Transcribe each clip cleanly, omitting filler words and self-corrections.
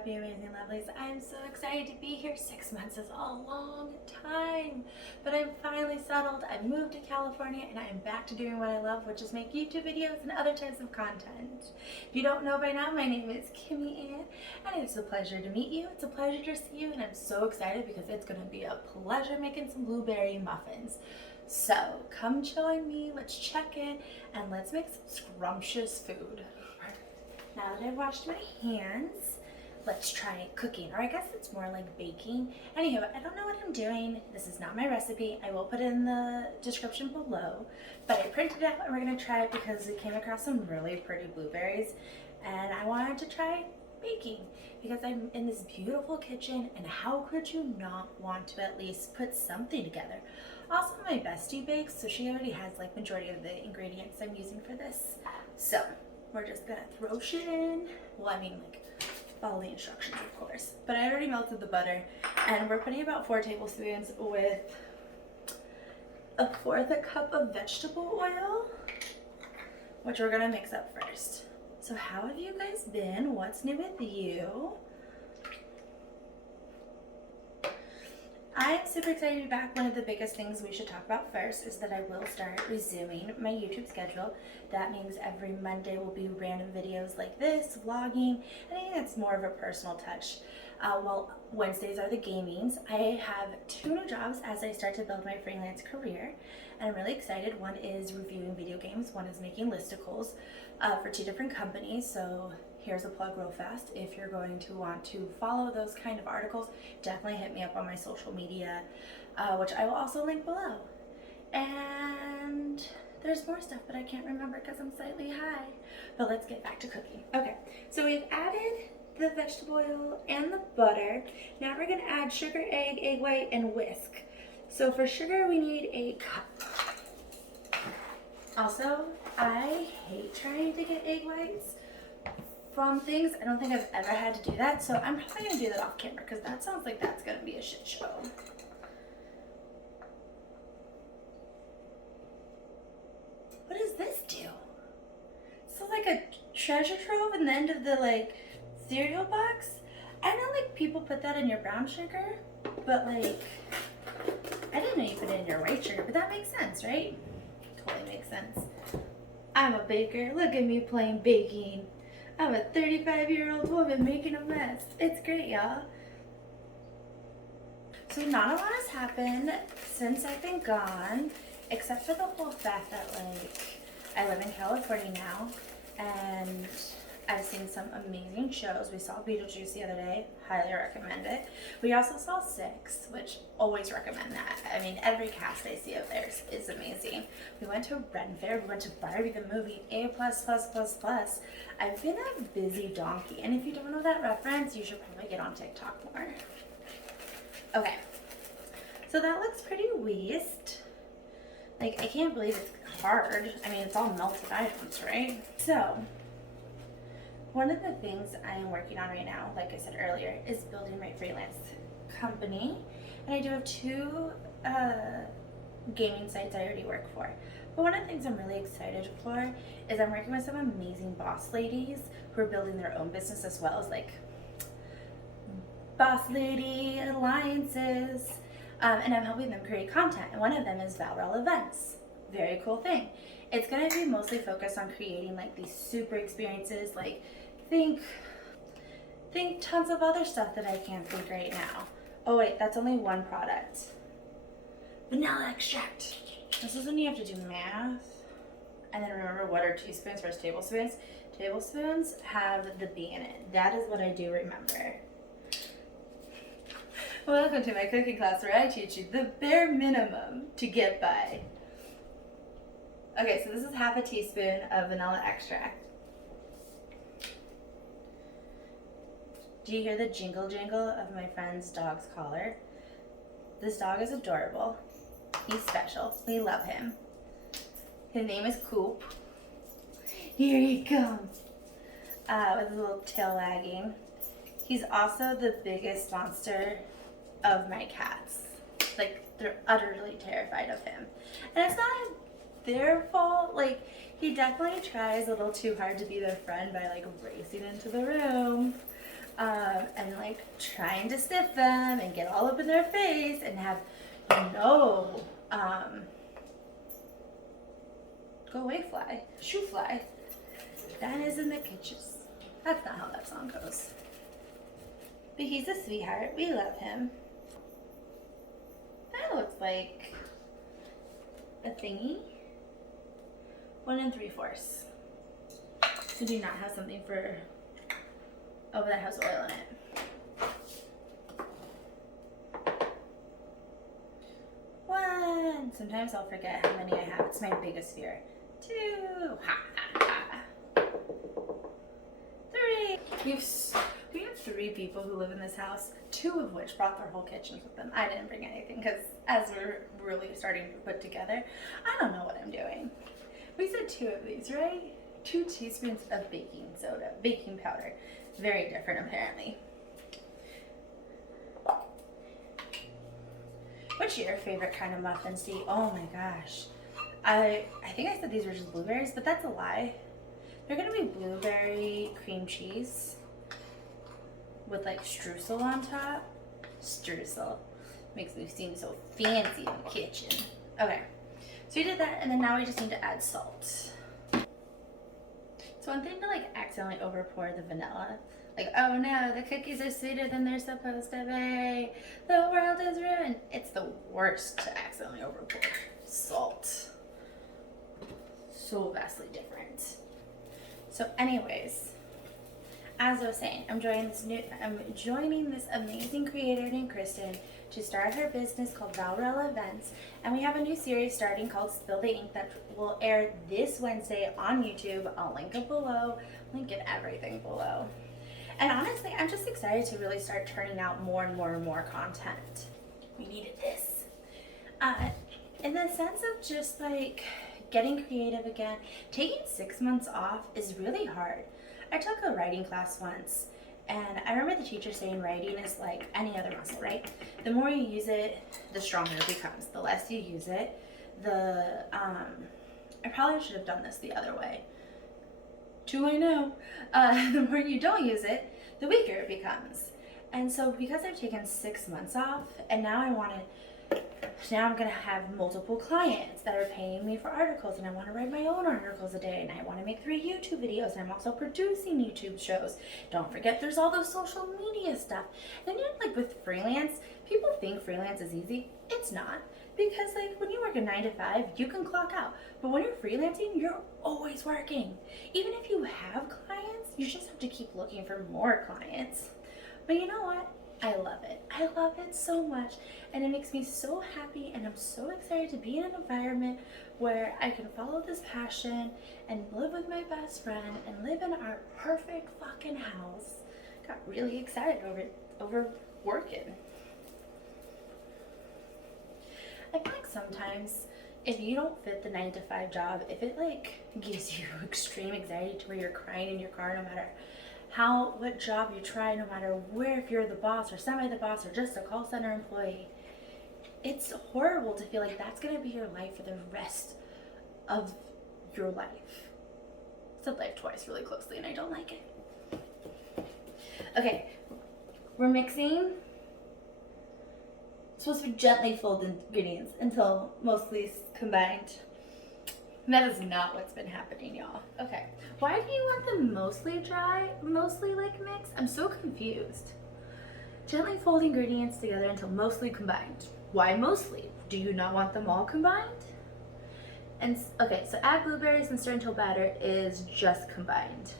up, you amazing lovelies? I'm so excited to be here. 6 months is a long time, but I'm finally settled. I moved to California and I'm back to doing what I love, which is make YouTube videos and other types of content. If you don't know by now, my name is Kimmy Ann, and it's a pleasure to meet you. It's a pleasure to see you, and I'm so excited because it's going to be a pleasure making some blueberry muffins. So come join me, let's check in, and let's make some scrumptious food. Now that I've washed my hands, let's try cooking, or I guess it's more like baking. Anywho, I don't know what I'm doing. This is not my recipe. I will put it in the description below, but I printed it out and we're gonna try it because we came across some really pretty blueberries and I wanted to try baking because I'm in this beautiful kitchen, and how could you not want to at least put something together? Also, my bestie bakes, so she already has like majority of the ingredients I'm using for this. So we're just gonna throw shit in. Well, I mean, like, follow the instructions, of course. But I already melted the butter, and we're putting about 4 tablespoons with 1/4 cup of vegetable oil, which we're gonna mix up first. So how have you guys been? What's new with you? I'm super excited to be back. One of the biggest things we should talk about first is that I will start resuming my YouTube schedule. That means every Monday will be random videos like this, vlogging, anything that's more of a personal touch. While Wednesdays are the gamings. I have 2 new jobs as I start to build my freelance career, and I'm really excited. One is reviewing video games, one is making listicles for 2 different companies. So here's a plug real fast. If you're going to want to follow those kind of articles, definitely hit me up on my social media, which I will also link below. And there's more stuff, but I can't remember because I'm slightly high. But let's get back to cooking. Okay, so we've added the vegetable oil and the butter. Now we're gonna add sugar, egg white, and whisk. So for sugar, we need a cup. Also, I hate trying to get egg whites from things. I don't think I've ever had to do that, so I'm probably gonna do that off camera because that sounds like that's gonna be a shit show. What does this do? This is like a treasure trove in the end of the like cereal box. I know like people put that in your brown sugar, but like I didn't know you put it in your white sugar, but that makes sense, right? Totally makes sense. I'm a baker. Look at me playing baking. I'm a 35-year-old woman making a mess. It's great, y'all. So not a lot has happened since I've been gone, except for the whole fact that like I live in California now, and I've seen some amazing shows. We saw Beetlejuice the other day, highly recommend it. We also saw 6, which always recommend that. I mean, every cast I see of theirs is amazing. We went to Ren Fair, we went to Barbie the movie, A++++. I've been a busy donkey, and if you don't know that reference, you should probably get on TikTok more. Okay, so that looks pretty waste. Like, I can't believe it's hard. I mean, it's all melted items, right? So one of the things I am working on right now, like I said earlier, is building my freelance company. And I do have 2 gaming sites I already work for. But one of the things I'm really excited for is I'm working with some amazing boss ladies who are building their own business as well as like boss lady alliances. And I'm helping them create content. And one of them is VallRell Events. Very cool thing. It's going to be mostly focused on creating like these super experiences, like think tons of other stuff that I can't think right now. Oh wait, that's only one product. Vanilla extract. This is when you have to do math. And then remember what are teaspoons versus tablespoons. Tablespoons have the B in it. That is what I do remember. Welcome to my cooking class where I teach you the bare minimum to get by. Okay, so this is 1/2 teaspoon of vanilla extract. Do you hear the jingle jingle of my friend's dog's collar? This dog is adorable. He's special. We love him. His name is Coop. Here he comes. With his little tail wagging. He's also the biggest monster of my cats. Like, they're utterly terrified of him. And it's not their fault. Like, he definitely tries a little too hard to be their friend by like racing into the room. and like trying to sniff them and get all up in their face and have no go away fly, shoe fly. That is in the kitchen. That's not how that song goes. But he's a sweetheart. We love him. That looks like a thingy. 1 3/4. We do not have something for that has oil in it. 1. Sometimes I'll forget how many I have. It's my biggest fear. 2. Ha ha ha. 3. We have 3 people who live in this house, 2 of which brought their whole kitchens with them. I didn't bring anything because as we're really starting to put together, I don't know what I'm doing. We said 2 of these, right? 2 teaspoons of baking powder. Very different apparently. What's your favorite kind of muffin, Steve? Oh my gosh. I think I said these were just blueberries, but that's a lie. They're gonna be blueberry cream cheese with like streusel on top. Streusel makes me seem so fancy in the kitchen. Okay, so we did that, and then now we just need to add salt. It's one thing to like accidentally over pour the vanilla. Like, oh no, the cookies are sweeter than they're supposed to be. The world is ruined. It's the worst to accidentally over pour salt. So vastly different. So anyways, as I was saying, I'm joining this amazing creator named Kristen to start her business called VallRell Events, and we have a new series starting called Spill the Ink that will air this Wednesday on YouTube. I'll link it below, link it everything below. And honestly, I'm just excited to really start turning out more and more and more content. We needed this. In the sense of just like getting creative again, taking 6 months off is really hard. I took a writing class once, and I remember the teacher saying writing is like any other muscle, right? The more you use it, the stronger it becomes. The less you use it, I probably should have done this the other way. Too late now. The more you don't use it, the weaker it becomes. And so because I've taken 6 months off, and now I'm gonna have multiple clients that are paying me for articles, and I want to write my own articles a day, and I want to make 3 YouTube videos, and I'm also producing YouTube shows. Don't forget there's all the social media stuff. And you know, like with freelance, people think freelance is easy. It's not. Because like when you work a 9 to 5, you can clock out. But when you're freelancing, you're always working. Even if you have clients, you just have to keep looking for more clients. But you know what? I love it. I love it so much, and it makes me so happy, and I'm so excited to be in an environment where I can follow this passion and live with my best friend and live in our perfect fucking house. Got really excited over working. I feel like sometimes if you don't fit the 9 to 5 job, if it like gives you extreme anxiety to where you're crying in your car no matter what job you try, no matter where, if you're the boss or semi the boss or just a call center employee, it's horrible to feel like that's going to be your life for the rest of your life. I said life twice really closely and I don't like it. Okay, we're mixing. It's supposed to be gently fold ingredients until mostly combined. That is not what's been happening, y'all. Okay. Why do you want them mostly dry, mostly like mixed? I'm so confused. Gently fold ingredients together until mostly combined. Why mostly? Do you not want them all combined? And okay, so add blueberries and stir until batter is just combined.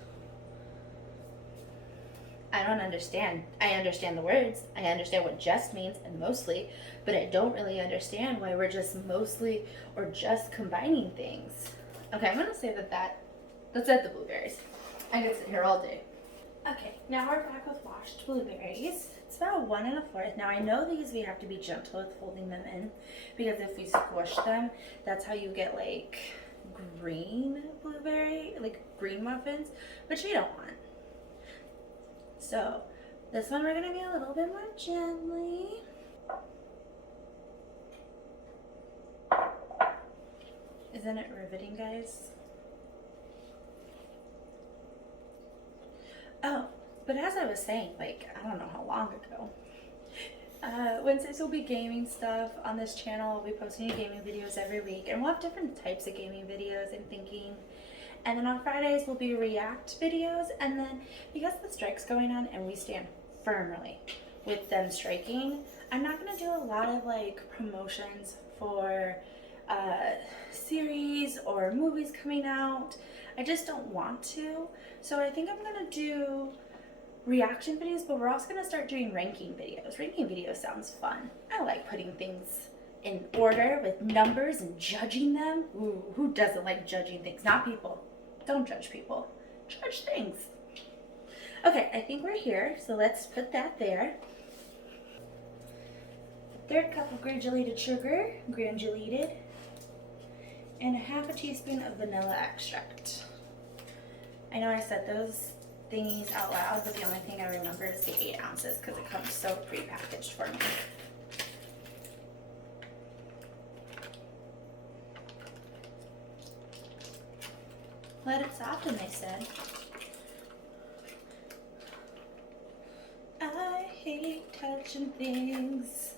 I don't understand. I understand the words. I understand what just means and mostly, but I don't really understand why we're just mostly or just combining things. Okay, I'm gonna say let's add the blueberries. I could sit here all day. Okay, now we're back with washed blueberries. It's about 1 1/4. Now I know these we have to be gentle with folding them in because if we squish them, that's how you get like green blueberry, like green muffins, which we don't want. So this one we're gonna be a little bit more gently. Isn't it riveting, guys? Oh, But as I was saying, like, I don't know how long ago, Wednesdays will be gaming stuff on this channel. I'll be posting gaming videos every week, and we'll have different types of gaming videos, I'm thinking. And then on Fridays will be react videos, and then because the strike's going on and we stand firmly with them striking, I'm not going to do a lot of like promotions for series or movies coming out. I just don't want to. So I think I'm going to do reaction videos, but we're also going to start doing ranking videos. Ranking videos sounds fun. I like putting things in order with numbers and judging them. Ooh, who doesn't like judging things? Not people. Don't judge people. Judge things. Okay, I think we're here, so let's put that there. Third cup of granulated sugar, and a half a teaspoon of vanilla extract. I know I said those thingies out loud, but the only thing I remember is the 8 ounces because it comes so pre-packaged for me. Let it soften, they said. I hate touching things.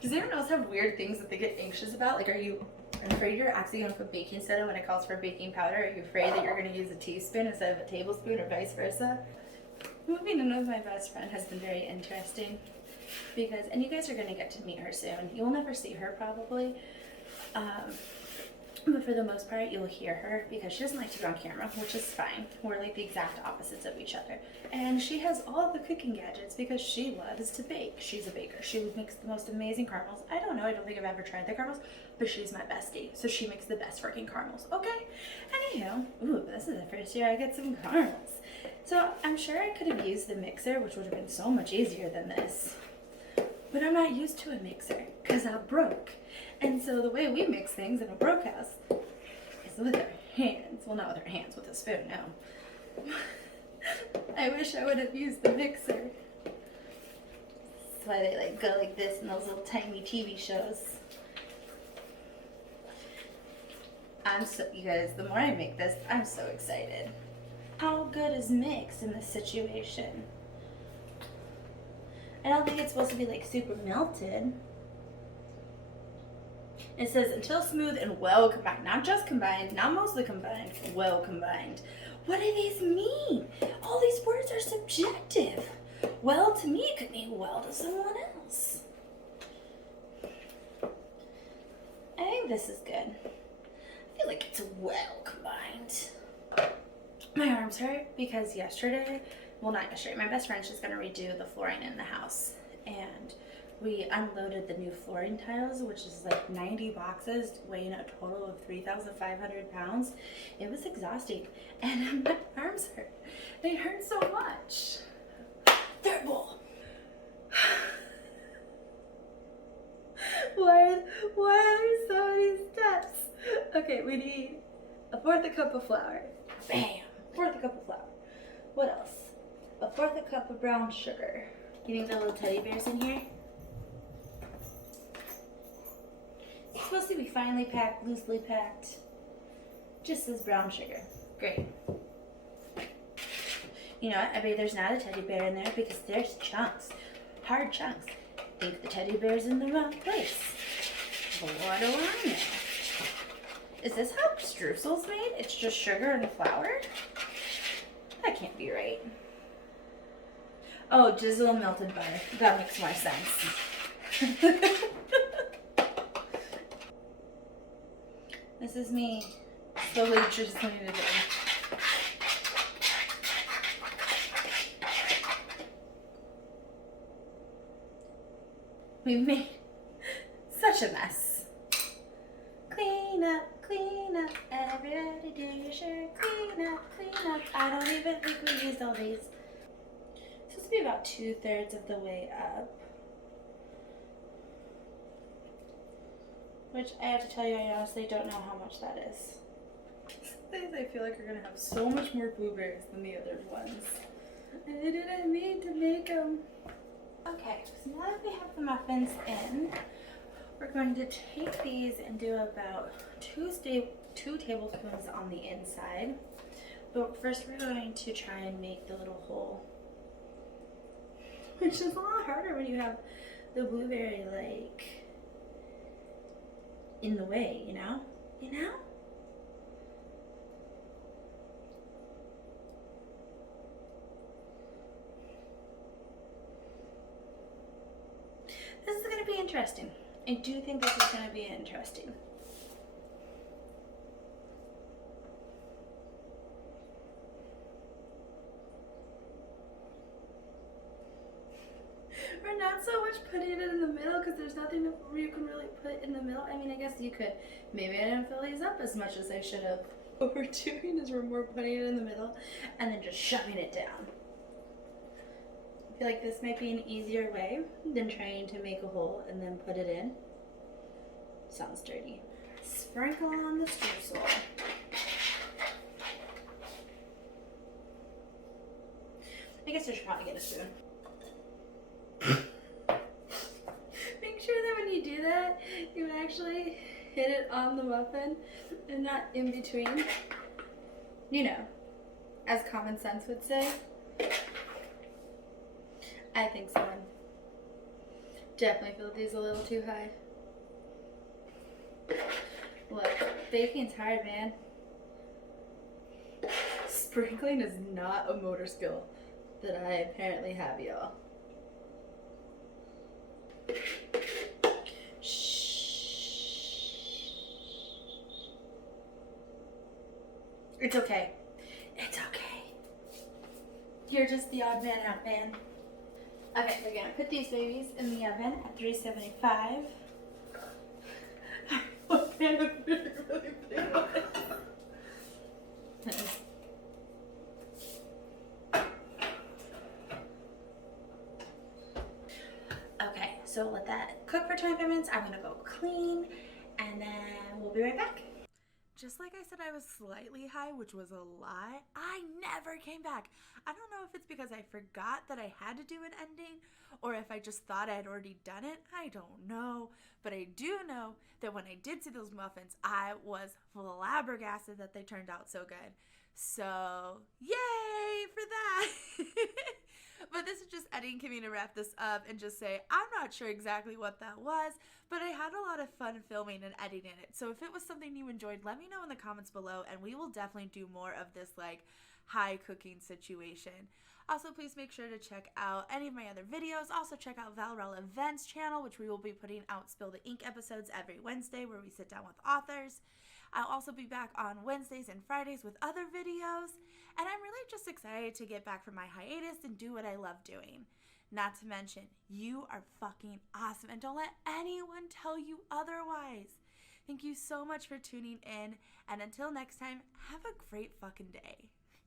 Does anyone else have weird things that they get anxious about? Like, are you afraid you're actually going to put baking soda when it calls for baking powder? Are you afraid that you're going to use a teaspoon instead of a tablespoon, or vice versa? Moving in with my best friend has been very interesting because, and you guys are going to get to meet her soon. You'll never see her probably. But for the most part, you'll hear her because she doesn't like to go on camera, which is fine. We're like the exact opposites of each other. And she has all the cooking gadgets because she loves to bake. She's a baker. She makes the most amazing caramels. I don't know. I don't think I've ever tried the caramels, but she's my bestie. So she makes the best freaking caramels. Okay? Anyhow, ooh, this is the first year I get some caramels. So I'm sure I could have used the mixer, which would have been so much easier than this. But I'm not used to a mixer because I broke. And so the way we mix things in a broke house is with our hands. Well, not with our hands, with a spoon, no. I wish I would have used the mixer. That's why they like go like this in those little tiny TV shows. You guys, the more I make this, I'm so excited. How good is mix in this situation? I don't think it's supposed to be like super melted. It says until smooth and well combined. Not just combined, not mostly combined, well combined. What do these mean? All these words are subjective. Well to me could mean well to someone else. I think this is good. I feel like it's well combined. My arms hurt because yesterday, well, not yesterday, my best friend's just going to redo the flooring in the house. And we unloaded the new flooring tiles, which is like 90 boxes weighing a total of 3,500 pounds. It was exhausting. And my arms hurt. They hurt so much. They're full. Why are there so many steps? Okay, we need a 1/4 cup of flour. Bam! 1/4 cup of flour. What else? A 1/4 cup of brown sugar. You think the little teddy bears in here? It's supposed to be finely packed, loosely packed. Just as brown sugar. Great. You know what? I bet there's not a teddy bear in there because there's chunks. Hard chunks. Think the teddy bear's in the wrong place. But what do I know? Is this how streusel's made? It's just sugar and flour? That can't be right. Oh, drizzle melted butter. That makes more sense. This is me slowly drizzling it in. We've made such a mess. Clean up, everybody do your shirt. Clean up. I don't even think we used all these. It's supposed to be about 2/3 of the way up. Which I have to tell you, I honestly don't know how much that is. Sometimes I feel like we're gonna have so much more blueberries than the other ones. And I didn't mean to make them. Okay, so now that we have the muffins in, we're going to take these and do about 2 tablespoons on the inside. But first we're going to try and make the little hole which is a lot harder when you have the blueberry like in the way, you know? You know? This is going to be interesting. I do think this is going to be interesting. We're not so much putting it in the middle because there's nothing where you can really put it in the middle. I mean, I guess you could. Maybe I didn't fill these up as much as I should have. What we're doing is we're more putting it in the middle and then just shoving it down. I feel like this might be an easier way than trying to make a hole and then put it in. Sounds dirty. Sprinkle on the streusel. I guess I should probably get a spoon. Make sure that when you do that, you actually hit it on the muffin and not in between. You know, as common sense would say. I think someone definitely filled these a little too high. Look, baking's hard, man. Sprinkling is not a motor skill that I apparently have, y'all. It's okay. It's okay. You're just the odd man out, man. Okay, we're gonna put these babies in the oven at 375. What pan of really big on it? Okay, so let that cook for 25 minutes. I'm gonna go clean and then we'll be right back. Just like I said, I was slightly high, which was a lie. I never came back. I don't know if it's because I forgot that I had to do an ending or if I just thought I had already done it. I don't know. But I do know that when I did see those muffins, I was flabbergasted that they turned out so good. So, yay for that. But this is just editing me to wrap this up and just say, I'm not sure exactly what that was, but I had a lot of fun filming and editing it. So if it was something you enjoyed, let me know in the comments below, and we will definitely do more of this like high cooking situation. Also, please make sure to check out any of my other videos. Also, check out VallRell Events channel, which we will be putting out Spill the Ink episodes every Wednesday where we sit down with authors. I'll also be back on Wednesdays and Fridays with other videos. And I'm really just excited to get back from my hiatus and do what I love doing. Not to mention, you are fucking awesome and don't let anyone tell you otherwise. Thank you so much for tuning in, and until next time, have a great fucking day.